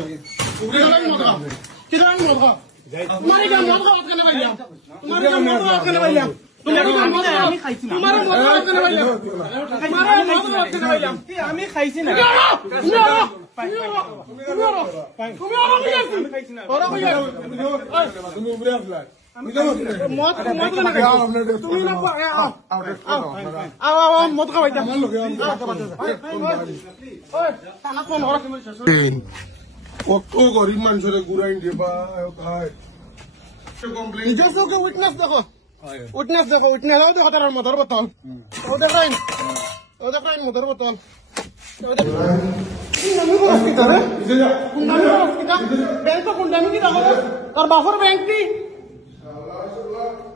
লাগে কিদান মদ খাও কিদান মদ খাও তোমার কি মদ খাও কেন ভাইলাম তোমার কি মদ খাও কেন ভাইলাম তোমার কি মদ খাও আমি খাইছি না তোমার মদ খাও কেন ভাইলাম তোমার মদ খাও কেন ভাইলাম আমি খাইছি না তুমি আমি খাইছি না ওরা কইয়া তুমি উপরে আসলা মদ মদ কেন খাও তুমি না মদ খাও এটা আমার লগে ওই টানা ফোন ওরা কত গরিব মানুষের গুড়াইন দিবা খায় নিজের চোখে উইটনেস দেখো উইটনেস দেখো তার মদর বোতল ও দেখাইন মদর বোতল ব্যাংক কুন্ডামি কি দেখো তার বাপর ব্যাংক কি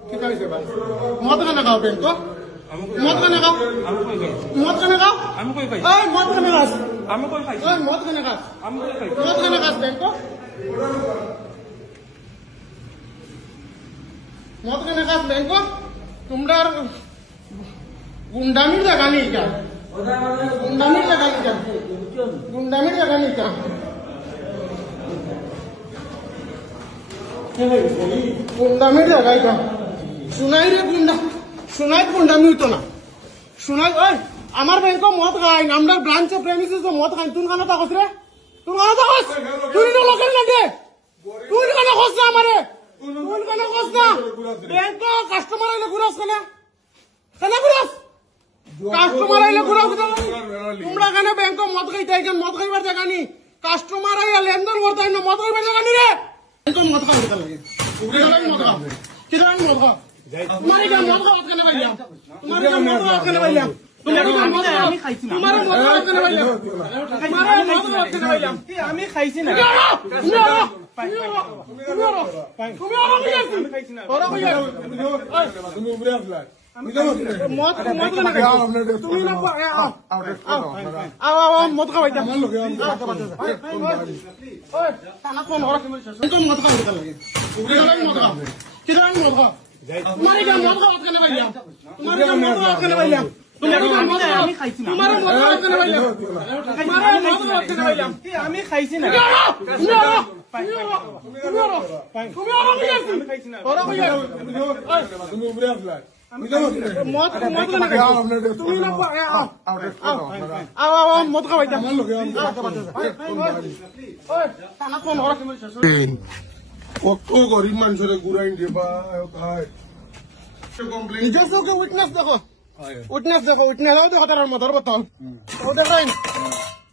ঠিক আছে মদ কেন খাও ব্যাংক মদ কেন খাও মদ কেন খাও আমি কই খাই এই মদ কেন খাস আমি কই খাই এই মদ কেন খাস আমি কই খাই মদ কেন খাস ব্যাংক মদ কেন খাস ব্যাংক তোমরা গুন্ডামির জায়গা নেই কেন গুন্ডামির জায়গা নেই কেন গুন্ডামির জায়গা নেই কেন গুন্ডামির জায়গায় কেন শুনাই রে শুনাই গুন্ডামি হইতো না শুনাই ওই আমার ব্যাংক মদ খাই আমরা ব্রাঞ্চ প্রেমিসিস মদ খাই তুই খানা থাকস রে তুই খানা থাকস তুই তো লোকের না দে তুই খানা খস না আমারে তুই খানা খস না ব্যাংক কাস্টমার আইলে ঘুরাস কেনা কেনা ঘুরাস কাস্টমার আইলে ঘুরাস তোমরা কেন ব্যাংক মদ খাইতে কেন মদ খাইবার জায়গা নি কাস্টমার আইলে লেনদেন করতে না মদ খাইবার জায়গা নি রে ব্যাংক মদ খাইতে লাগে মদ খাও কিদান মদ খাও তোমার কি মদ খাও কেন ভাইলাম তোমার কি মদ খাও কেন ভাইলাম তোমার কি মদ খাও আমি খাইছি না তোমার মদ খাও কেন ভাইলাম তোমার মদ খাও কেন ভাইলাম আমি খাইছি না তুমি খাইছি না ওরা কইয়া তুমি উপরে আসলা মদ কেন খাও তুমি না মদ খাও এটা আমার লগে ওই টানা ফোন ওরা মদ খাও লাগে মদ খাও কিদান মদ খাও তোমার কি মদ খাও কেন ভাইলাম তোমার কি মদ খাও কেন ভাইলাম তোমার কি মদ খাও আমি খাইছি না তোমার মদ খাও কেন ভাইলাম তোমার মদ খাও কেন ভাইলাম আমি খাইছি না তুমি আমি খাইছি না ওরা কইয়া তুমি উপরে আসলা মদ কেন খাও তুমি না মদ খাও এটা আমার লগে ওই টানা ফোন ওরা কত গরিব মানুষের গুড়াইন দিবা খায় নিজের চোখে উইটনেস দেখো তার মদর বোতল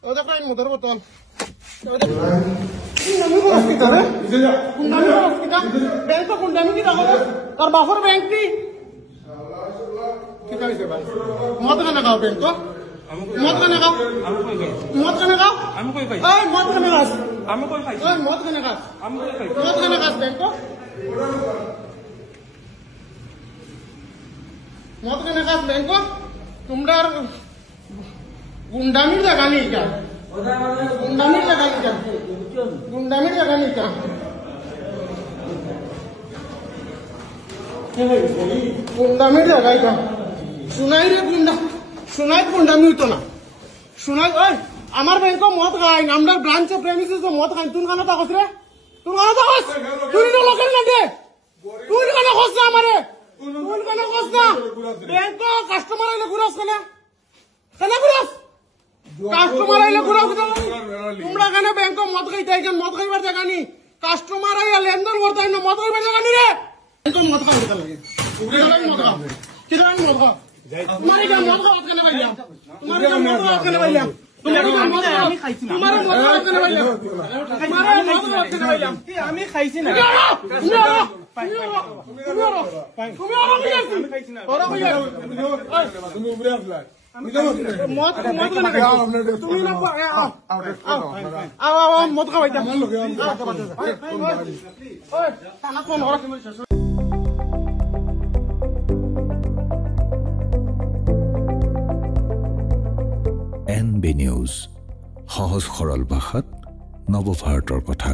ও দেখাইন মদর বোতল ব্যাংক কুন্ডামি কি দেখো তার বাপর ব্যাংক কি ঠিক আছে মদ কেন খাও ব্যাংক মদ কেন খাও মদ কেন খাও আমি কই খাই এই মদ কেন খাস আমি কই খাই এই মদ কেন খাস আমি কই খাই মদ কেন খাস ব্যাংক মদ কেন খাস ব্যাংক তোমরা গুন্ডামির জায়গা নেই কেন গুন্ডামির জায়গা নেই কেন গুন্ডামির জায়গা নেই কেন গুন্ডামির জায়গায় কেন শুনাই রে শুনাই গুন্ডামি হইতো না শুনাই ওই আমার ব্যাংক মদ খাই আমরা ব্রাঞ্চ প্রেমিসিস মদ খাই তুই খানা থাকস রে তুই খানা থাকস তুই তো লোকের না দে তুই খানা খস না আমারে তুই খানা খস না ব্যাংক কাস্টমার আইলে ঘুরাস কেনা কেনা ঘুরাস কাস্টমার আইলে ঘুরাস তোমরা কেন ব্যাংক মদ খাইতে কেন মদ খাইবার জায়গা নি কাস্টমার আইলে লেনদেন করতে না মদ খাইবার জায়গা নি রে ব্যাংক মদ খাও লাগে মদ খাও কিদান মদ খাও তোমার কি মদ খাও কেন ভাইলাম তোমার কি মদ খাও কেন ভাইলাম তোমার কি মদ খাও আমি খাইছি না তোমার মদ খাও কেন ভাইলাম তোমার মদ খাও কেন ভাইলাম আমি খাইছি না তুমি আমি খাইছি না ওরা কইয়া তুমি উপরে আসলা মদ কেন খাও তুমি না মদ খাও এটা আমার লগে ওই টানা ফোন ওরা NB নিউজ সহজ সৰল ভাষাত নৱভাৰতৰ কথা।